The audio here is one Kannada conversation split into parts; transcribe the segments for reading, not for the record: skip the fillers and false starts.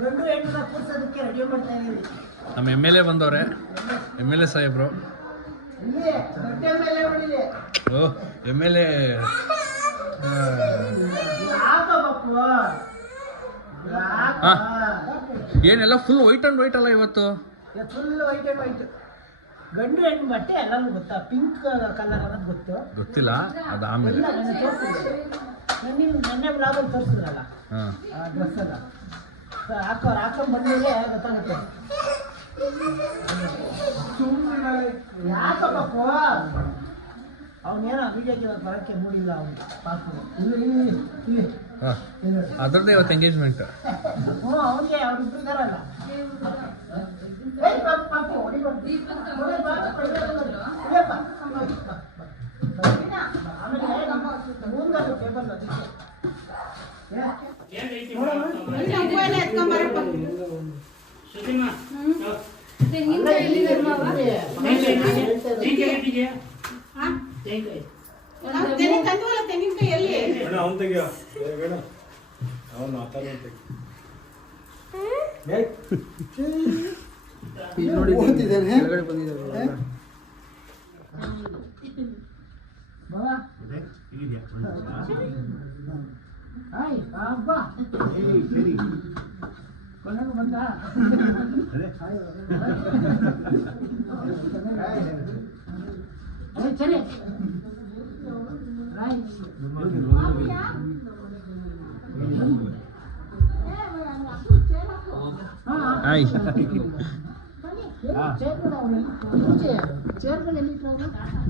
ಗಂಡು ಹೆಣ್ಣು ಕೂರ್ಸೋದಕ್ಕೆ ರೆಡಿ ಮಾಡ್ತಾ ಇದೀವಿ. ನಮ್ಮ MLA ಬಂದವ್ರೆ, MLA ಸಾಹೇಬ್ರು. ಓ MLA ಏನೆಲ್ಲ ಫುಲ್ ವೈಟ್ ಅಂಡ್ ವೈಟ್ ಅಲ್ಲ ಇವತ್ತು? Full white and white. ಗಂಡು ಹೆಣ್ಣು ಬಟ್ಟೆ ಎಲ್ಲರೂ ಗೊತ್ತಾ? ಪಿಂಕ್ ಕಲರ್ ಅನ್ನೋದು ಗೊತ್ತಿಲ್ಲ, ಅದು ಆಮೇಲೆ ನೆನ್ನೆ ಬ್ಲಾಗಲ್ಲಿ ತೋರಿಸಿದ್ರಲ್ಲ ಆ ಡ್ರೆಸ್ ಎಲ್ಲ ಹಾಕೊಂಡ್ ಬಂದ್ಮೇಲೆ ಗೊತ್ತಾಗುತ್ತೆ. ಯಾಕಪ್ಪ ಅವನೇನೋ ವಿಡಿಯೋಗೆ ಬರೋಕ್ಕೆ ಮೂಡಿಲ್ಲ ಅವನು ಪಾಪು. ಅದರದ್ದೇ ಇವತ್ತು ಎಂಗೇಜ್ಮೆಂಟ್. ಅವನಿಗೆ ಅವ್ರಿಬ್ರು ಇದಾರಲ್ಲ.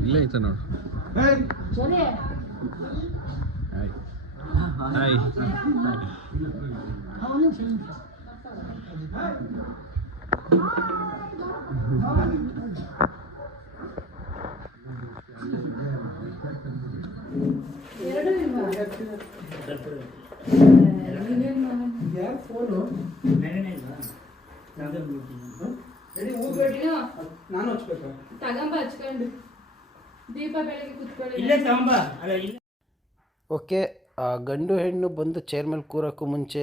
ಇಲ್ಲೇ ಐತೆ ನೋಡು. ನಾನು ಹಚ್ಬೇಕು ತಗೊಂಬ ಹಚ್ಕೊಂಡು ದೀಪ ಬೆಳಗ್ಗೆ ಕೂತ್ಕೊಳ್ಳಿ. ಓಕೆ, ಗಂಡು ಹೆಣ್ಣು ಬಂದು ಚೇರ್ ಮೇಲೆ ಕೂರೋಕ್ಕೂ ಮುಂಚೆ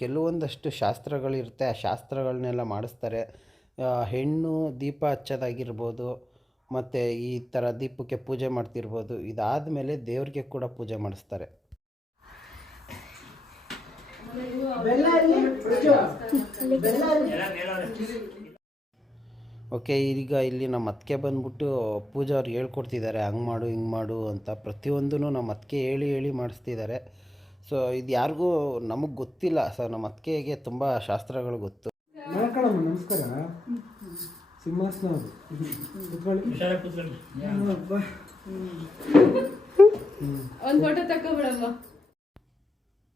ಕೆಲವೊಂದಷ್ಟು ಶಾಸ್ತ್ರಗಳಿರುತ್ತೆ. ಆ ಶಾಸ್ತ್ರಗಳನ್ನೆಲ್ಲ ಮಾಡಿಸ್ತಾರೆ. ಹೆಣ್ಣು ದೀಪ ಹಚ್ಚೋದಾಗಿರ್ಬೋದು, ಮತ್ತು ಈ ಥರ ದೀಪಕ್ಕೆ ಪೂಜೆ ಮಾಡ್ತಿರ್ಬೋದು. ಇದಾದಮೇಲೆ ದೇವ್ರಿಗೆ ಕೂಡ ಪೂಜೆ ಮಾಡಿಸ್ತಾರೆ. ಓಕೆ, ಈಗ ಇಲ್ಲಿ ನಮ್ಮ ಅತ್ತಿಗೆ ಬಂದ್ಬಿಟ್ಟು ಪೂಜೆ ಅವ್ರಿಗೆ ಹೇಳ್ಕೊಡ್ತಿದ್ದಾರೆ, ಹಂಗೆ ಮಾಡು ಹಿಂಗೆ ಮಾಡು ಅಂತ. ಪ್ರತಿಯೊಂದೂ ನಮ್ಮ ಅತ್ತಿಗೆ ಹೇಳಿ ಮಾಡಿಸ್ತಿದ್ದಾರೆ. ಸೊ ಇದು ಯಾರಿಗೂ ನಮಗೆ ಗೊತ್ತಿಲ್ಲ. ಸೊ ನಮ್ಮ ಅತ್ತಿಗೆಗೆ ತುಂಬ ಶಾಸ್ತ್ರಗಳು ಗೊತ್ತು. ನಮಸ್ಕಾರ. ಸಿಂಹಾಸನ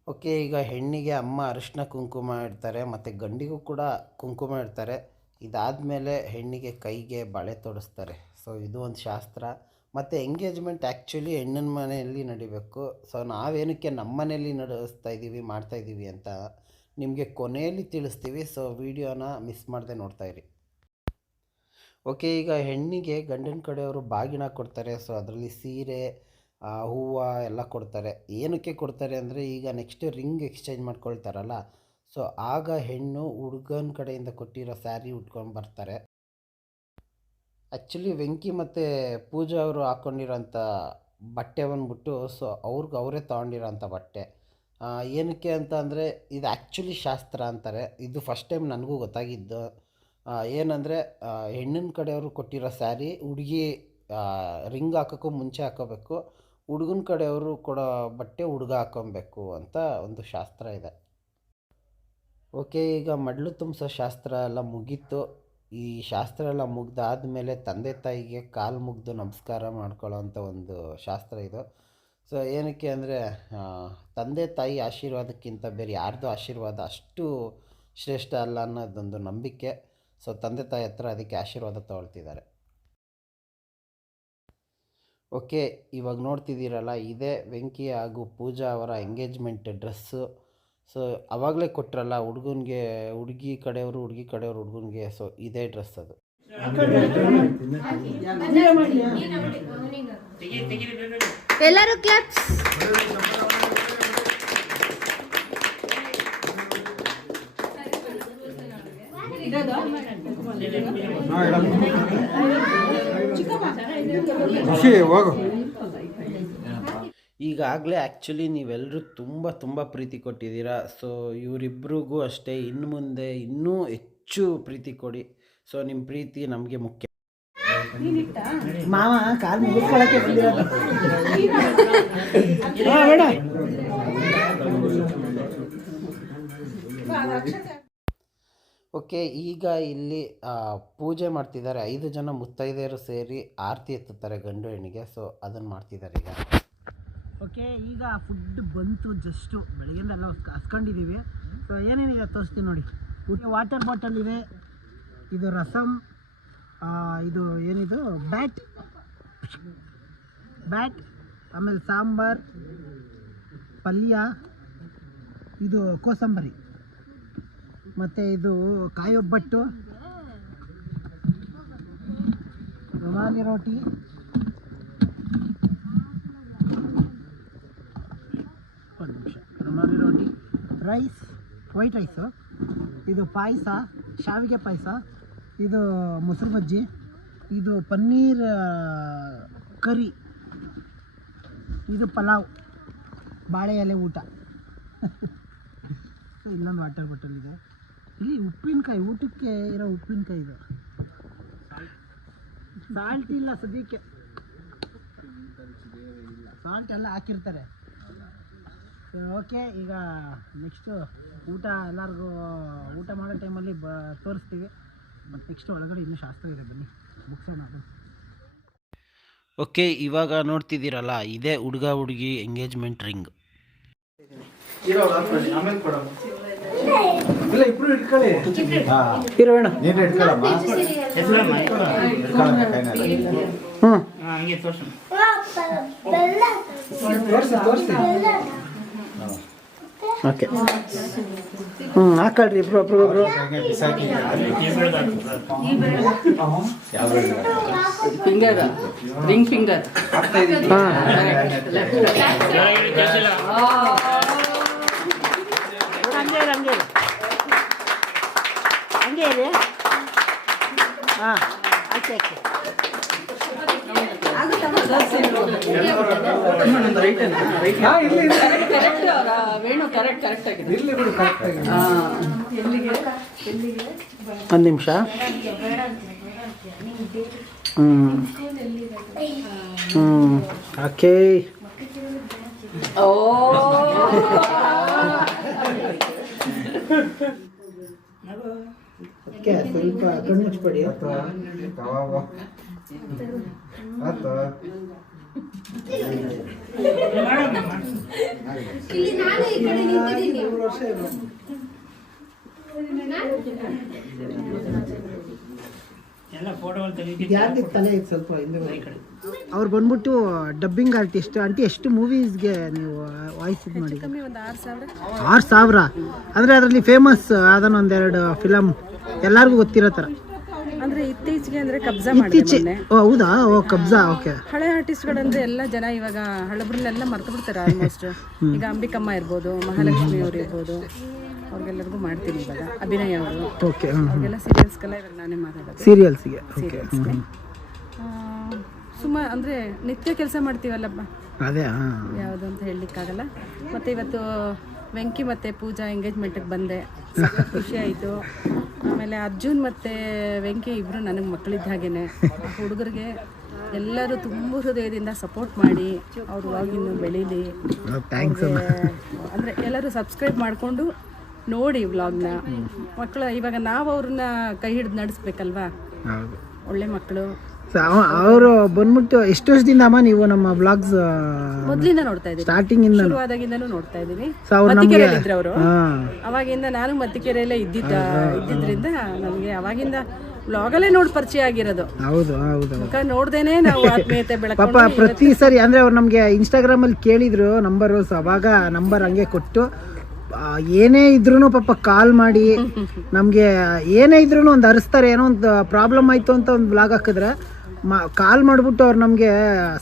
ಓಕೆ, ಈಗ ಹೆಣ್ಣಿಗೆ ಅಮ್ಮ ಅರಿಶಿನ ಕುಂಕುಮ ಇಡ್ತಾರೆ, ಮತ್ತು ಗಂಡಿಗೂ ಕೂಡ ಕುಂಕುಮ ಇಡ್ತಾರೆ. ಇದಾದಮೇಲೆ ಹೆಣ್ಣಿಗೆ ಕೈಗೆ ಬಳೆ ತೊಡಿಸ್ತಾರೆ. ಸೊ ಇದು ಒಂದು ಶಾಸ್ತ್ರ. ಮತ್ತು ಎಂಗೇಜ್ಮೆಂಟ್ ಆ್ಯಕ್ಚುಲಿ ಹೆಣ್ಣಿನ ಮನೆಯಲ್ಲಿ ನಡಿಬೇಕು. ಸೊ ನಾವೇನಕ್ಕೆ ನಮ್ಮ ಮನೆಯಲ್ಲಿ ಮಾಡ್ತಾಯಿದ್ದೀವಿ ಅಂತ ನಿಮಗೆ ಕೊನೆಯಲ್ಲಿ ತಿಳಿಸ್ತೀವಿ. ಸೊ ವಿಡಿಯೋನ ಮಿಸ್ ಮಾಡದೆ ನೋಡ್ತಾಯಿರಿ. ಓಕೆ, ಈಗ ಹೆಣ್ಣಿಗೆ ಗಂಡಿನ ಕಡೆಯವರು ಬಾಗಿನ ಕೊಡ್ತಾರೆ. ಸೊ ಅದರಲ್ಲಿ ಸೀರೆ, ಹೂವು ಎಲ್ಲ ಕೊಡ್ತಾರೆ. ಏನಕ್ಕೆ ಕೊಡ್ತಾರೆ ಅಂದರೆ, ಈಗ ನೆಕ್ಸ್ಟ್ ರಿಂಗ್ ಎಕ್ಸ್ಚೇಂಜ್ ಮಾಡ್ಕೊಳ್ತಾರಲ್ಲ, ಸೊ ಆಗ ಹೆಣ್ಣು ಹುಡುಗನ ಕಡೆಯಿಂದ ಕೊಟ್ಟಿರೋ ಸ್ಯಾರಿ ಉಟ್ಕೊಂಡು ಬರ್ತಾರೆ. ಆ್ಯಕ್ಚುಲಿ ವೆಂಕಿ ಮತ್ತು ಪೂಜಾ ಅವರು ಹಾಕ್ಕೊಂಡಿರೋಂಥ ಬಟ್ಟೆ ಬಂದ್ಬಿಟ್ಟು ಸೊ ಅವರೇ ತೊಗೊಂಡಿರೋಂಥ ಬಟ್ಟೆ. ಏನಕ್ಕೆ ಅಂತ ಅಂದರೆ, ಇದು ಆ್ಯಕ್ಚುಲಿ ಶಾಸ್ತ್ರ ಅಂತಾರೆ. ಇದು ಫಸ್ಟ್ ಟೈಮ್ ನನಗೂ ಗೊತ್ತಾಗಿದ್ದು. ಏನಂದರೆ, ಹೆಣ್ಣಿನ ಕಡೆಯವರು ಕೊಟ್ಟಿರೋ ಸ್ಯಾರಿ ಹುಡುಗಿ ರಿಂಗ್ ಹಾಕೋಕ್ಕೂ ಮುಂಚೆ ಹಾಕೋಬೇಕು, ಹುಡುಗನ ಕಡೆಯವರು ಕೊಡೋ ಬಟ್ಟೆ ಹುಡುಗ ಹಾಕೊಬೇಕು ಅಂತ ಒಂದು ಶಾಸ್ತ್ರ ಇದೆ. ಓಕೆ, ಈಗ ಮಡ್ಲು ತುಂಬಿಸೋ ಶಾಸ್ತ್ರ ಎಲ್ಲ ಮುಗೀತು. ಈ ಶಾಸ್ತ್ರ ಎಲ್ಲ ಮುಗ್ದಾದಮೇಲೆ ತಂದೆ ತಾಯಿಗೆ ಕಾಲು ಮುಗ್ದು ನಮಸ್ಕಾರ ಮಾಡ್ಕೊಳ್ಳೋವಂಥ ಒಂದು ಶಾಸ್ತ್ರ ಇದು. ಸೊ ಏನಕ್ಕೆ ಅಂದರೆ, ತಂದೆ ತಾಯಿ ಆಶೀರ್ವಾದಕ್ಕಿಂತ ಬೇರೆ ಯಾರ್ದು ಆಶೀರ್ವಾದ ಅಷ್ಟು ಶ್ರೇಷ್ಠ ಅಲ್ಲ ಅನ್ನೋದೊಂದು ನಂಬಿಕೆ. ಸೊ ತಂದೆ ತಾಯಿ ಹತ್ರ ಅದಕ್ಕೆ ಆಶೀರ್ವಾದ ತಗೊಳ್ತಿದ್ದಾರೆ. ಓಕೆ, ಇವಾಗ ನೋಡ್ತಿದ್ದೀರಲ್ಲ, ಇದೇ ವೆಂಕಿ ಹಾಗೂ ಪೂಜಾ ಅವರ ಎಂಗೇಜ್ಮೆಂಟ್ ಡ್ರೆಸ್ಸು. ಸೊ ಆವಾಗಲೇ ಕೊಟ್ಟರಲ್ಲ ಹುಡುಗನಿಗೆ, ಹುಡುಗಿ ಕಡೆಯವರು ಹುಡುಗನಿಗೆ. ಸೊ ಇದೇ ಡ್ರೆಸ್ ಅದು. ಎಲ್ಲರೂ ಕ್ಲಾಪ್ಸ್. ಖುಷಿ ಹೋಗು. ಈಗಾಗಲೇ ಆ್ಯಕ್ಚುಲಿ ನೀವೆಲ್ಲರೂ ತುಂಬ ಪ್ರೀತಿ ಕೊಟ್ಟಿದ್ದೀರಾ. ಸೊ ಇವರಿಬ್ರಿಗೂ ಅಷ್ಟೇ, ಇನ್ನು ಮುಂದೆ ಇನ್ನೂ ಹೆಚ್ಚು ಪ್ರೀತಿ ಕೊಡಿ. ಸೊ ನಿಮ್ಮ ಪ್ರೀತಿ ನಮಗೆ ಮುಖ್ಯ. ಮಾವ ಕಾಲು ಮುಗಿಸ್ಕೊಳಕ್ಕೆ ಬಂದಿರೋದು. ಬೇಡ ಓಕೆ, ಈಗ ಇಲ್ಲಿ ಪೂಜೆ ಮಾಡ್ತಿದ್ದಾರೆ. 5 ಜನ ಮುತ್ತೈದೆಯರು ಸೇರಿ ಆರತಿ ಎತ್ತುತ್ತಾರೆ ಗಂಡು ಹೆಣ್ಣಿಗೆ. ಸೊ ಅದನ್ನು ಮಾಡ್ತಿದ್ದಾರೆ ಈಗ. ಓಕೆ, ಈಗ ಫುಡ್ ಬಂತು. ಜಸ್ಟು ಬೆಳಗ್ಗೆಯಿಂದ ಎಲ್ಲ ಹಸ್ಕೊಂಡಿದ್ದೀವಿ. ಸೊ ಏನೇನಿದೆ ತೋರಿಸ್ತೀನಿ ನೋಡಿ. ವಾಟರ್ ಬಾಟಲ್ ಇದೆ, ಇದು ರಸಮ್, ಇದು ಏನಿದು ಬ್ಯಾಟ್, ಆಮೇಲೆ ಸಾಂಬಾರ್, ಪಲ್ಯ, ಇದು ಕೋಸಂಬರಿ, ಮತ್ತು ಇದು ಕಾಯೊಬ್ಬಟ್ಟು, ರುಮಾಲಿ ರೋಟಿ, ಒಂದು ನಿಮಿಷ, ರುಮಾಲಿ ರೋಟಿ, ರೈಸ್, ವೈಟ್ ರೈಸು, ಇದು ಪಾಯಸ, ಶಾವಿಗೆ ಪಾಯಸ, ಇದು ಮೊಸರು ಬಜ್ಜಿ, ಇದು ಪನ್ನೀರ್ ಕರಿ, ಇದು ಪಲಾವ್, ಬಾಳೆ ಎಲೆ ಊಟ. ಸೊ ಇಲ್ಲೊಂದು ವಾಟರ್ ಬಾಟಲ್ ಇದೆ. ಇಲ್ಲಿ ಉಪ್ಪಿನಕಾಯಿ, ಊಟಕ್ಕೆ ಇರೋ ಉಪ್ಪಿನಕಾಯಿ ಇದು. ಸಾಲ್ಟ್ ಇಲ್ಲ ಸದ್ಯಕ್ಕೆ, ಸಾಲ್ಟ್ ಎಲ್ಲ ಹಾಕಿರ್ತಾರೆ. ಓಕೆ, ಈಗ ನೆಕ್ಸ್ಟು ಊಟ ಎಲ್ಲರಿಗೂ ಊಟ ಮಾಡೋ ಟೈಮಲ್ಲಿ ತೋರಿಸ್ತೀವಿ. ಮತ್ತು ನೆಕ್ಸ್ಟ್ ಒಳಗಡೆ ಇನ್ನೂ ಶಾಸ್ತ್ರ ಇದೆ, ಬನ್ನಿ ಮುಗಿಸೋಣ ಅದು. ಓಕೆ, ಇವಾಗ ನೋಡ್ತಿದ್ದೀರಲ್ಲ, ಇದೇ ಹುಡುಗ ಹುಡುಗಿ ಎಂಗೇಜ್ಮೆಂಟ್ ರಿಂಗ್. ಇಲ್ಲ, ಇಬ್ರು ಇಟ್ಕೊಳ್ಳಿ. ಇರೋಣ. ನೀನು ಇಟ್ಕೊಳ್ಳಮ್ಮ. ಹ್ಞೂ ತೋರಿಸಿ. ಓಕೆ, ಹಾಕೊಳ್ರಿ ಇಬ್ರು ಒಬ್ರಿಗೊಬ್ರು. Finger, ring finger. ಹಂಗೆ ಇರಿ. ಹಾಂ, ಆಕೆ ವೇಣು ಕರೆಕ್ಟ್ ಆಗಿದೆ. ಇಲ್ಲಿ ಬಿಡು, ಕರೆಕ್ಟ್ ಆಗಿದೆ. ಒಂದು ನಿಮಿಷ. ಓಕೆ. ಓ ಓಕೆ, ಸ್ವಲ್ಪ ಕಣ್ಣು ಮುಚ್ಚಿಬಿಡಿ. ತಲೆ ಸ್ವಲ್ಪ ಅವ್ರು ಬಂದ್ಬಿಟ್ಟು ಡಬ್ಬಿಂಗ್ ಆರ್ಟಿಸ್ಟ್. ಆಂಟಿ, ಎಷ್ಟು ಮೂವೀಸ್ಗೆ ನೀವು ವಾಯ್ಸ್ ಇದು ಮಾಡಿ? 6,000. ಅಂದರೆ ಅದರಲ್ಲಿ ಫೇಮಸ್ ಅದನ್ನ ಒಂದೆರಡು ಫಿಲಮ್ ಎಲ್ಲರಿಗೂ ಗೊತ್ತಿರೋ ಥರ. ಅಂದ್ರೆ ಇತ್ತೀಚೆಗೆ ಅಂದ್ರೆ ಕಬ್ಜಾ ಇತ್ತೀಚೆಗೆ. ಓ ಹೌದಾ? ಓ ಕಬ್ಜಾ. ಓಕೆ. ಹಳೆ ಆರ್ಟಿಸ್ಟ್ಗಳಂದ್ರೆ ಎಲ್ಲ ಜನ ಇವಾಗ ಹಳಬ್ರನ್ನೆಲ್ಲ ಮರ್ತು ಬಿಡ್ತಾರೆ ಆಲ್ಮೋಸ್ಟ್. ಈಗ ಅಂಬಿಕಮ್ಮ ಇರ್ಬೋದು, ಮಹಾಲಕ್ಷ್ಮಿ ಅವ್ರು ಇರ್ಬೋದು, ಅವ್ರಿಗೆಲ್ಲರಿಗೂ ಮಾಡ್ತೀನಿ ಇವಾಗ. ಅಭಿನಯ ಅವರು. ಓಕೆ. ಅವ್ರಿಗೆಲ್ಲ ಸೀರಿಯಲ್ಸ್ಗೆಲ್ಲ ಇವಾಗ ನಾನೇ ಮಾತಾಡೋದು. ಸೀರಿಯಲ್ಸ್ಗೆ. ಸೀರಿಯಲ್ಸ್ಗೆ ಸುಮಾರು ಅಂದರೆ ನಿತ್ಯ ಕೆಲಸ ಮಾಡ್ತೀವಲ್ಲಪ್ಪ, ಅದೇ ಯಾವುದು ಅಂತ ಹೇಳಲಿಕ್ಕಾಗಲ್ಲ. ಮತ್ತು ಇವತ್ತು ವೆಂಕಿ ಮತ್ತು ಪೂಜಾ ಎಂಗೇಜ್ಮೆಂಟಿಗೆ ಬಂದೆ, ಸಖತ್ ಖುಷಿ ಆಯಿತು. ಆಮೇಲೆ ಅರ್ಜುನ್ ಮತ್ತು ವೆಂಕಿ ಇಬ್ಬರು ನನಗೆ ಮಕ್ಕಳಿದ್ದ ಹಾಗೇನೆ. ಹುಡುಗರಿಗೆ ಎಲ್ಲರೂ ತುಂಬ ಹೃದಯದಿಂದ ಸಪೋರ್ಟ್ ಮಾಡಿ ಅವ್ರ ವ್ಲಾಗಿನ್ನು ಬೆಳೀಲಿ. ಅಂದರೆ ಎಲ್ಲರೂ ಸಬ್ಸ್ಕ್ರೈಬ್ ಮಾಡಿಕೊಂಡು ನೋಡಿ ವ್ಲಾಗ್ನ. ಮಕ್ಕಳು ಇವಾಗ ನಾವು ಅವ್ರನ್ನ ಕೈ ಹಿಡಿದು ನಡೆಸ್ಬೇಕಲ್ವಾ, ಒಳ್ಳೆ ಮಕ್ಕಳು. ಅವರು ಬಂದ್ಬಿಟ್ಟು ಎಷ್ಟು ವರ್ಷದಿಂದ ಅಮ್ಮ ನೀವು ನಮ್ಮ ಬ್ಲಾಗ್ಸ್ ಮೊದಲಿಂದ ನೋಡ್ತಾ ಇದ್ದೀವಿ, ಸ್ಟಾರ್ಟಿಂಗ್ ಇಂದ ಶುರುವಾದಾಗಿಂದನೂ ನೋಡ್ತಾ ಇದ್ದೀವಿ. ಮತ್ತಿಕೆರೆಯಲ್ಲಿ ಇದ್ರು ಅವರು, ಅವಾಗಿಂದ ನಾನು ಮತ್ತಿಕೆರೆಯಲ್ಲೇ ಇದ್ದಿದ್ರಿಂದ ನನಗೆ ಅವಾಗಿಂದ ಬ್ಲಾಗಲ್ಲೇ ನೋಡಿ ಪರಿಚಯ ಆಗಿರೋದು. ಹೌದು ಹೌದು. ಮುಖ ನೋಡ್ದೇನೆ ನಾವು ಆತ್ಮೀಯತೆ ಪಾಪ ಬೆಳಕೊಂಡು ಪ್ರತಿ ಸರಿ ಅಂದ್ರೆ ಅವ್ರು ನಮಗೆ ಇನ್ಸ್ಟಾಗ್ರಾಮ್ ಅಲ್ಲಿ ಕೇಳಿದ್ರು ನಂಬರು. ಸೊ ಅವಾಗ ನಂಬರ್ ಹಂಗೆ ಕೊಟ್ಟು ಏನೇ ಇದ್ರೂ ಪಾಪ ಕಾಲ್ ಮಾಡಿ ನಮಗೆ ಏನೇ ಇದ್ರೂ ಒಂದು ಅರಿಸ್ತಾರೆ. ಏನೋ ಒಂದು ಪ್ರಾಬ್ಲಮ್ ಆಯಿತು ಅಂತ ಒಂದು ಬ್ಲಾಗ್ ಹಾಕಿದ್ರೆ ಕಾಲ್ ಮಾಡಿಬಿಟ್ಟು ಅವ್ರು ನಮಗೆ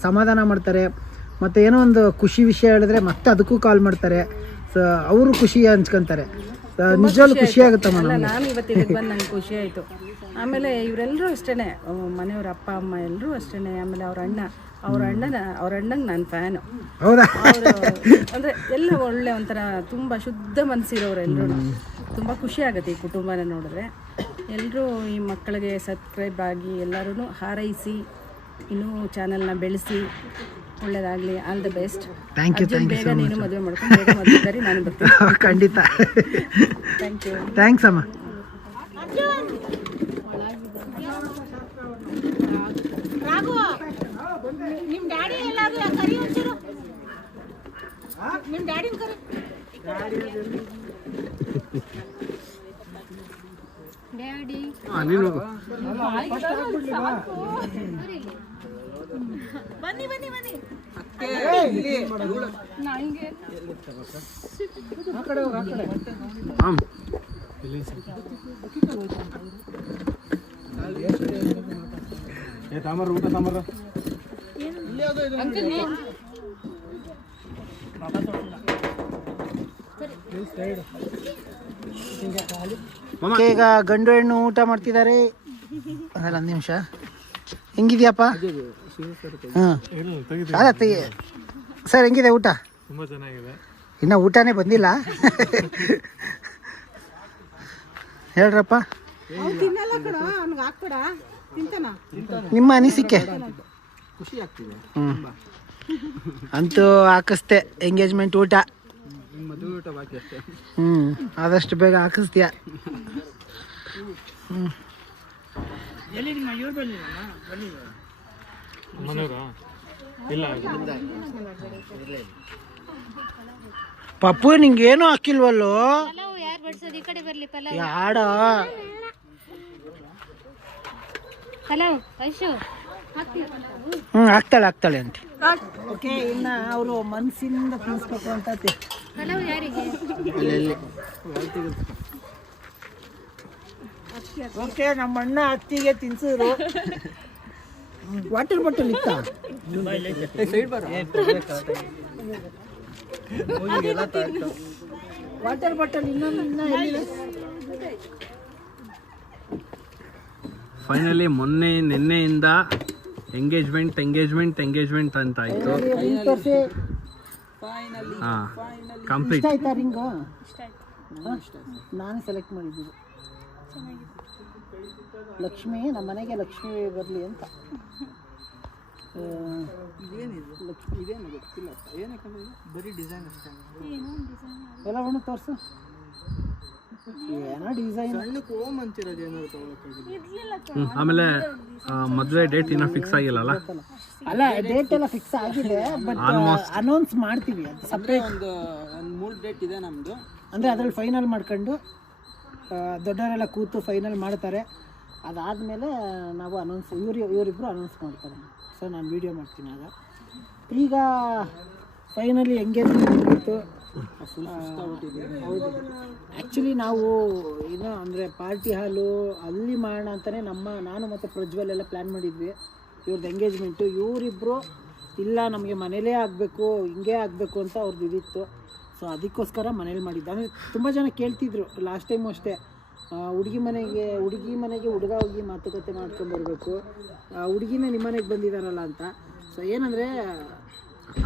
ಸಮಾಧಾನ ಮಾಡ್ತಾರೆ. ಮತ್ತು ಏನೋ ಒಂದು ಖುಷಿ ವಿಷಯ ಹೇಳಿದ್ರೆ ಮತ್ತೆ ಅದಕ್ಕೂ ಕಾಲ್ ಮಾಡ್ತಾರೆ. ಸೊ ಅವರು ಖುಷಿ ಹಂಚ್ಕೊತಾರೆ. ನಿಜವಾಗ್ಲೂ ಖುಷಿ ಆಗುತ್ತಮ್ಮ ಅಲ್ಲ ನಾನು ಇವತ್ತು ಇಲ್ಲಿಗೆ ಬಂದು ನಂಗೆ ಖುಷಿ ಆಯಿತು. ಆಮೇಲೆ ಇವರೆಲ್ಲರೂ ಅಷ್ಟೇ, ಮನೆಯವ್ರ ಅಪ್ಪ ಅಮ್ಮ ಎಲ್ಲರೂ ಅಷ್ಟೇ. ಆಮೇಲೆ ಅವ್ರ ಅಣ್ಣಂಗೆ ನಾನು ಫ್ಯಾನು. ಹೌದಾ? ಅವರು ಅಂದರೆ ಎಲ್ಲ ಒಳ್ಳೆ ಒಂಥರ ತುಂಬ ಶುದ್ಧ ಮನಸ್ಸಿರೋರು ಎಲ್ಲರೂ. ತುಂಬ ಖುಷಿ ಆಗುತ್ತೆ ಈ ಕುಟುಂಬನ ನೋಡಿದ್ರೆ. ಎಲ್ಲರೂ ಈ ಮಕ್ಕಳಿಗೆ ಸಬ್ಸ್ಕ್ರೈಬ್ ಆಗಿ ಎಲ್ಲರೂ ಹಾರೈಸಿ ಇನ್ನೂ ಚಾನಲ್ನ ಬೆಳೆಸಿ ಒಳ್ಳೇದಾಗಲಿ. All the best. Thank you ಬೇಗ ನೀನು ಮದುವೆ ಮಾಡ್ಕೊಂಡು ಬೇಗ ಮದುವೆ ಕರಿ, ನಾನು ಬರ್ತೀನಿ. ಖಂಡಿತ. Thank you. ಥ್ಯಾಂಕ್ಸ್ ಅಮ್ಮ. ನಿಮ್ಮ ಡ್ಯಾಡಿ ಎಲ್ಲಾದ್ರೂ ಕರಿ ಒಂಚೂರು. ನಿಮ್ಮ ಡ್ಯಾಡಿನ ಕರಿ. ಡ್ಯಾಡಿ ಬನ್ನಿ ಬನ್ನಿ ಬನ್ನಿ. ಊಟ ತಾಮರ ಈಗ ಗಂಡು ಹೆಣ್ಣು ಊಟ ಮಾಡ್ತಿದ್ದಾರೆ. ಒಂದು ನಿಮಿಷ, ಹೆಂಗಿದ್ಯಪ್ಪ? ಹಾಂ ಸರ್, ಹೆಂಗಿದೆ ಊಟ? ತುಂಬ ಚೆನ್ನಾಗಿದೆ. ಇನ್ನು ಊಟನೇ ಬಂದಿಲ್ಲ. ಹೇಳ್ರಪ್ಪ ನಿಮ್ಮ ಅನಿಸಿಕೆ. ಅಂತೂ ಹಾಕಿಸ್ದೆ ಎಂಗೇಜ್ಮೆಂಟ್ ಊಟ. ಆದಷ್ಟು ಬೇಗ ಹಾಕಿಸ್ತೀಯ. ಪಪ್ಪು ನಿಂಗೇನು ಹಾಕಿಲ್ವಲ್ಲೋ? ಯಾಡ ಹಾಕ್ತಾಳೆ ಅಂತ. ಓಕೆ, ಇನ್ನು ಅವರು ಮನಸ್ಸಿಂದ ತಿನ್ಸ್ಬೇಕು ಅಂತ. ಓಕೆ, ನಮ್ಮ ಅಣ್ಣ ಅತ್ತಿಗೆ ತಿನ್ಸಿದ್ರು. ವಾಟರ್ ಬಾಟಲ್ ಇತ್ತ? ವಾಟರ್ ಬಾಟಲ್ ಇನ್ನೊಂದು. ಫೈನಲಿ ನಿನ್ನೆಯಿಂದ ಎಂಗೇಜ್ಮೆಂಟ್ ಅಂತ ಆಯ್ತು. ಹಾಂ, ಕಂಪ್ಲೀಟ್. ಇಷ್ಟ ಆಯ್ತಾ ರಿಂಗು? ನಾನು ಸೆಲೆಕ್ಟ್ ಮಾಡಿದ್ದೀನಿ. ಲಕ್ಷ್ಮಿ, ನಮ್ಮ ಮನೆಗೆ ಲಕ್ಷ್ಮಿ ಬರಲಿ ಅಂತ. ಇದೇನು ಗೊತ್ತಿಲ್ಲ, ಏನಕ್ಕೆ ಬರೀ ಡಿಸೈನ್ ಅಷ್ಟೇ. ಎಲ್ಲ ಒಣ ತೋರಿಸು. ಏನೋ ಡಿಸೈನ್ ಸಣ್ಣಕ್ಕೆ ಓಮ್ ಅಂತಿರೋದು ಏನಾದ್ರು ತಗೊಳಕ್ಕೆ. ಆಮೇಲೆ ಮದುವೆ ಡೇಟ್ ಇನ್ನೂ ಫಿಕ್ಸ್ ಆಗಿಲ್ಲಲ್ಲ? ಅಲ್ಲ, ಡೇಟ್ ಎಲ್ಲ ಫಿಕ್ಸ್ ಆಗಿದೆ, ಬಟ್ ಅನೌನ್ಸ್ ಮಾಡ್ತೀವಿ. ಅದು ಸಪ್ರೇಟ್ ಒಂದು 3 ಡೇಟ್ ಇದೆ ನಮ್ಮದು. ಅಂದರೆ ಅದ್ರಲ್ಲಿ ಫೈನಲ್ ಮಾಡ್ಕೊಂಡು ದೊಡ್ಡವರೆಲ್ಲ ಕೂತು ಫೈನಲ್ ಮಾಡ್ತಾರೆ. ಅದಾದಮೇಲೆ ನಾವು ಅನೌನ್ಸ್, ಇವರಿಬ್ಬರು ಅನೌನ್ಸ್ ಮಾಡ್ತಾರೆ. ಸೊ ನಾನು ವೀಡಿಯೋ ಮಾಡ್ತೀನಿ ಆಗ. ಈಗ ಫೈನಲಿ ಎಂಗೇಜ್ಮೆಂಟ್ ಮುಗೀತು. ಹೌದು, ಆ್ಯಕ್ಚುಲಿ ನಾವು ಏನೋ ಅಂದರೆ ಪಾರ್ಟಿ ಹಾಲು ಅಲ್ಲಿ ಮಾಡೋಣ ಅಂತಲೇ ನಾನು ಮತ್ತು ಪ್ರಜ್ವಲ್ ಎಲ್ಲ ಪ್ಲ್ಯಾನ್ ಮಾಡಿದ್ವಿ ಇವ್ರದ್ದು ಎಂಗೇಜ್ಮೆಂಟು. ಇವರಿಬ್ಬರು ಇಲ್ಲ ನಮಗೆ ಮನೇಲೇ ಆಗಬೇಕು, ಹಿಂಗೆ ಆಗಬೇಕು ಅಂತ ಅವ್ರದ್ದು ಇದಿತ್ತು. ಸೊ ಅದಕ್ಕೋಸ್ಕರ ಮನೇಲಿ ಮಾಡಿದ್ದು. ಅಂದರೆ ತುಂಬ ಜನ ಕೇಳ್ತಿದ್ರು ಲಾಸ್ಟ್ ಟೈಮು ಅಷ್ಟೇ, ಹುಡುಗಿ ಮನೆಗೆ ಹುಡುಗ ಹೋಗಿ ಮಾತುಕತೆ ಮಾಡ್ಕೊಂಬರ್ಬೇಕು, ಹುಡುಗಿನೇ ನಿಮ್ಮ ಮನೆಗೆ ಬಂದಿದ್ದಾರಲ್ಲ ಅಂತ. ಸೊ ಏನಂದರೆ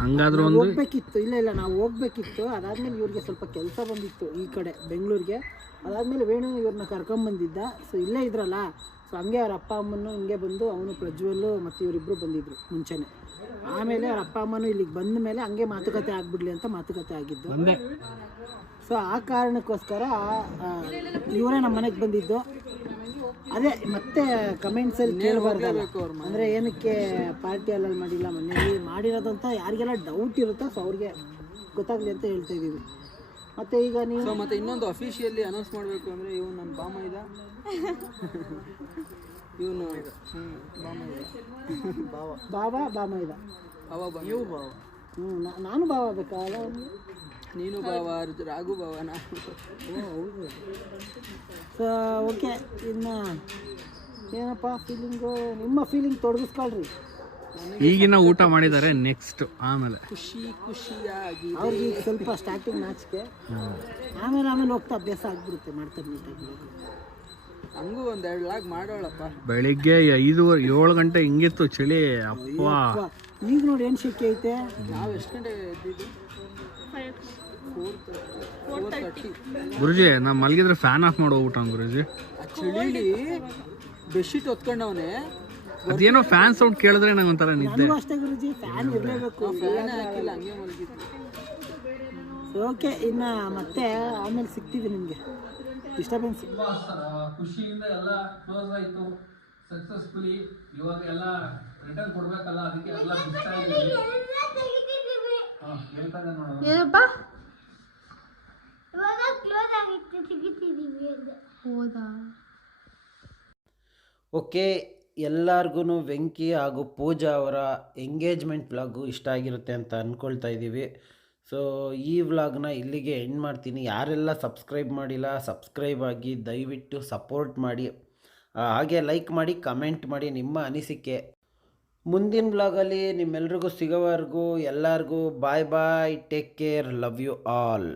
ಹಂಗಾದ್ರೂ ಹೋಗ್ಬೇಕಿತ್ತು. ಇಲ್ಲ ನಾವು ಹೋಗ್ಬೇಕಿತ್ತು. ಅದಾದಮೇಲೆ ಇವ್ರಿಗೆ ಸ್ವಲ್ಪ ಕೆಲಸ ಬಂದಿತ್ತು ಈ ಕಡೆ ಬೆಂಗಳೂರಿಗೆ. ಅದಾದಮೇಲೆ ವೇಣು ಇವ್ರನ್ನ ಕರ್ಕೊಂಬಂದಿದ್ದ. ಸೊ ಇಲ್ಲೇ ಇದ್ರಲ್ಲ, ಸೊ ಹಂಗೆ ಅವ್ರ ಅಪ್ಪ ಅಮ್ಮನೂ ಹಿಂಗೆ ಬಂದು, ಅವನು ಪ್ರಜ್ವಲ್ಲು ಮತ್ತು ಇವರಿಬ್ಬರು ಬಂದಿದ್ದರು ಮುಂಚೆನೇ. ಆಮೇಲೆ ಅವ್ರ ಅಪ್ಪ ಅಮ್ಮನೂ ಇಲ್ಲಿಗೆ ಬಂದ ಮೇಲೆ ಹಂಗೆ ಮಾತುಕತೆ ಆಗ್ಬಿಡ್ಲಿ ಅಂತ ಮಾತುಕತೆ ಆಗಿದ್ದು. ಸೊ ಆ ಕಾರಣಕ್ಕೋಸ್ಕರ ಇವರೇ ನಮ್ಮ ಮನೆಗೆ ಬಂದಿದ್ದು. ಅದೇ ಮತ್ತೆ ಕಮೆಂಟ್ಸಲ್ಲಿ ಕೇಳಬಾರ್ದಲ್ಲ, ಅಂದರೆ ಏನಕ್ಕೆ ಪಾರ್ಟಿ ಅಲ್ಲಲ್ಲಿ ಮಾಡಿಲ್ಲ ಮನೇಲಿ ಮಾಡಿರೋದಂತ ಯಾರಿಗೆಲ್ಲ ಡೌಟ್ ಇರುತ್ತೋ ಸೊ ಅವ್ರಿಗೆ ಗೊತ್ತಾಗಲಿ ಅಂತ ಹೇಳ್ತಾ ಇದ್ದೀವಿ. ಮತ್ತು ಈಗ ನೀವು ಮತ್ತೆ ಇನ್ನೊಂದು ಅಫಿಷಿಯಲಿ ಅನೌನ್ಸ್ ಮಾಡಬೇಕು ಅಂದರೆ ಇವನು ನನ್ನ ಬಾಮ ಇದ್ದ, ಇವನು ಬಾಮ ಇದ, ನೀವು ಬಾವ, ನಾನು ಬಾವ ಬೇಕಲ್ಲ, ನೀನು ಬಾವ, ರಾಘು ಬಾವ, ನಾನು. ಹೌದು. ಸೊ ಓಕೆ, ಇನ್ನು ಏನಪ್ಪ ಫೀಲಿಂಗು, ನಿಮ್ಮ ಫೀಲಿಂಗ್ ತೊಡಗಿಸ್ಕೊಳ್ರಿ. ಈಗಿನ ಊಟ ಮಾಡಿದ್ದಾರೆ ನೆಕ್ಸ್ಟ್ ಆಮೇಲೆ ಖುಷಿಯಾಗಿ ಅವ್ರಿಗೆ ಈಗ ಸ್ವಲ್ಪ ಸ್ಟಾರ್ಟಿಂಗ್ ನಾಚಿಕೆ, ಆಮೇಲೆ ಹೋಗ್ತಾ ಅಭ್ಯಾಸ ಆಗ್ಬಿಡುತ್ತೆ, ಮಾಡ್ತಾರೆ ನೀಟಾಗಿ. ಹಂಗೂ ಒಂದೆರಡು ಲಾಗ್ ಮಾಡೋಳಪ್ಪ. ಬೆಳಿಗ್ಗೆ 7 ಗಂಟೆ ಹಿಂಗಿತ್ತು ಚಳಿ ಅಪ್ಪ. ಈಗ ನೋಡಿ ಏನು ಶೆಕೆ ಐತೆ. ನಾವು ಎಷ್ಟು ಗಂಟೆ ಎದ್ದಿದ್ದು? 4:30. ಗುರುಜಿ ನಾ ಮಲಗಿದ್ರೆ ಫ್ಯಾನ್ ಆಫ್ ಮಾಡಿ ಹೋಗ್ಬಿಟ್ಟ ಗುರುಜಿ. ಆ ಚಳಿಲಿ ಬೆಡ್ಶೀಟ್ ಹೊತ್ಕೊಂಡವನೆ, ಅದೇನೋ ಫ್ಯಾನ್ ಸೌಂಡ್ ಕೇಳಿದ್ರೆ ನಂಗೆ ಒಂಥರ ನಿದ್ದೆ. ನನಗೂ ಅಷ್ಟೇ ಗುರುಜಿ, ಫ್ಯಾನ್ ಇರಲೇಬೇಕು. ಫ್ಯಾನ್ ಹಾಕಿಲ್ಲ, ಹಂಗೆ ಮಲಗಿತ್ತು. ಓಕೆ, ಇನ್ನು ಮತ್ತೆ ಆಮೇಲೆ ಸಿಗ್ತೀವಿ ನಿಮಗೆ. ಡಿಸ್ಟರ್ಬೆನ್ಸ್. ಖುಷಿಯಿಂದ ಎಲ್ಲ ಕ್ಲೋಸ್ ಆಯಿತು ಸಕ್ಸಸ್ಫುಲಿ. ಇವಾಗ ಎಲ್ಲ ರಿಟರ್ನ್ ಕೊಡ್ಬೇಕಲ್ಲ, ಅದಕ್ಕೆ ಎಲ್ಲ ಏನಪ್ಪ ಹೌದಾ? ಓಕೆ, ಎಲ್ಲರಿಗೂ ವೆಂಕಿ ಹಾಗೂ ಪೂಜಾ ಅವರ ಎಂಗೇಜ್ಮೆಂಟ್ ವ್ಲಾಗು ಇಷ್ಟ ಆಗಿರುತ್ತೆ ಅಂತ ಅಂದ್ಕೊಳ್ತಾ ಇದ್ದೀವಿ. ಸೊ ಈ ವ್ಲಾಗ್ನ ಇಲ್ಲಿಗೆ ಎಂಡ್ ಮಾಡ್ತೀನಿ. ಯಾರೆಲ್ಲ ಸಬ್ಸ್ಕ್ರೈಬ್ ಮಾಡಿಲ್ಲ, ಸಬ್ಸ್ಕ್ರೈಬ್ ಆಗಿ ದಯವಿಟ್ಟು ಸಪೋರ್ಟ್ ಮಾಡಿ, ಹಾಗೆ ಲೈಕ್ ಮಾಡಿ, ಕಮೆಂಟ್ ಮಾಡಿ ನಿಮ್ಮ ಅನಿಸಿಕೆ. ಮುಂದಿನ ವ್ಲಾಗಲ್ಲಿ ನಿಮ್ಮೆಲ್ರಿಗೂ ಸಿಗೋವರೆಗೂ ಎಲ್ಲರಿಗೂ bye bye, take care, love you all.